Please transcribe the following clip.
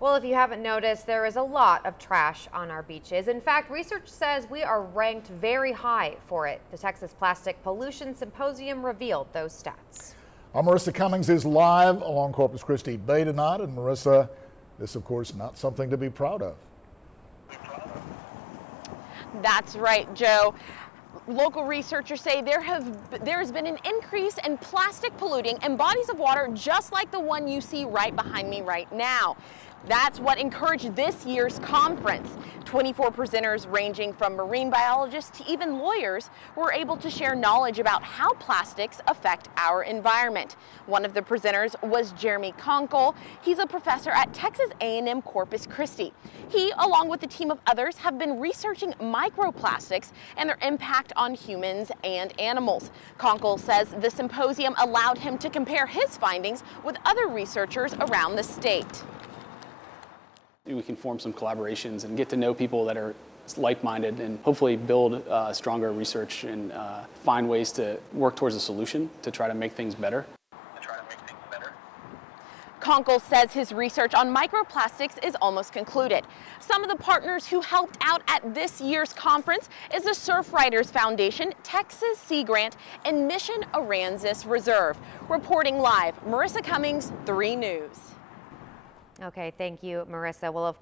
Well, if you haven't noticed, there is a lot of trash on our beaches. In fact, research says we are ranked very high for it. The Texas Plastic Pollution Symposium revealed those stats. Our Marissa Cummings is live along Corpus Christi Bay tonight. And Marissa, this, of course, not something to be proud of. That's right, Joe. Local researchers say there's been an increase in plastic polluting in bodies of water just like the one you see right behind me right now. That's what encouraged this year's conference. 24 presenters ranging from marine biologists to even lawyers were able to share knowledge about how plastics affect our environment. One of the presenters was Jeremy Conkle. He's a professor at Texas A&M Corpus Christi. He, along with a team of others, have been researching microplastics and their impact on humans and animals. Conkle says the symposium allowed him to compare his findings with other researchers around the state. We can form some collaborations and get to know people that are like-minded and hopefully build stronger research and find ways to work towards a solution to try to make things better. Conkle says his research on microplastics is almost concluded. Some of the partners who helped out at this year's conference is the Surfriders Foundation, Texas Sea Grant, and Mission Aransas Reserve. Reporting live, Marissa Cummings, 3 News. Okay, thank you, Marissa. Well, of